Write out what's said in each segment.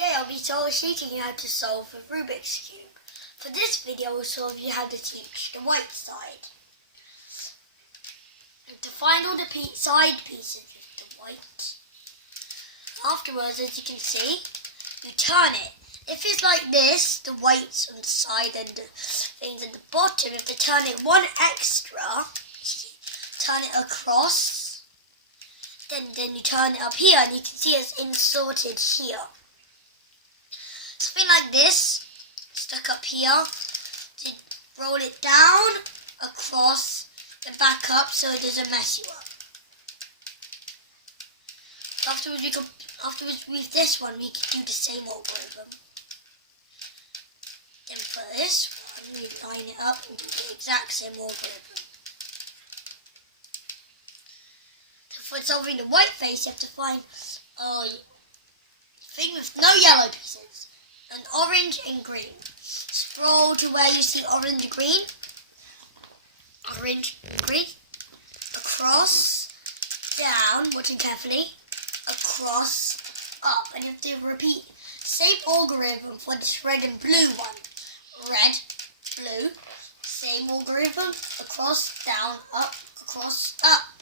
Today I'll be teaching you how to solve a Rubik's Cube. For this video we'll show you how to teach the white side. And to find all the side pieces of the white, afterwards, as you can see, you turn it. If it's like this, the white's on the side and the things at the bottom, if you turn it one extra, turn it across, then you turn it up here and you can see it's inserted here. Something like this, stuck up here, to roll it down, across, then back up so it doesn't mess you up. Afterwards with this one we can do the same algorithm. Then for this one we line it up and do the exact same algorithm. For solving the white face you have to find a thing with no yellow pieces. And orange and green. Scroll to where you see orange, green, across, down, watching carefully, across, up. And you have to repeat same algorithm for this red and blue one. Red, blue, same algorithm, across, down, up, across, up.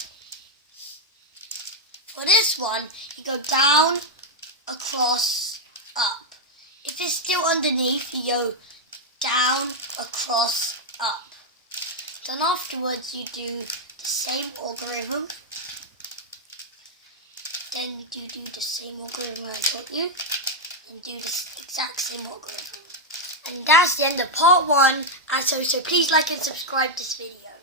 For this one, you go down, across, up. If it's still underneath, you go down, across, up. Then afterwards you do the same algorithm. Then you do the same algorithm I taught you. And do the exact same algorithm. And that's the end of part 1. And so please like and subscribe this video.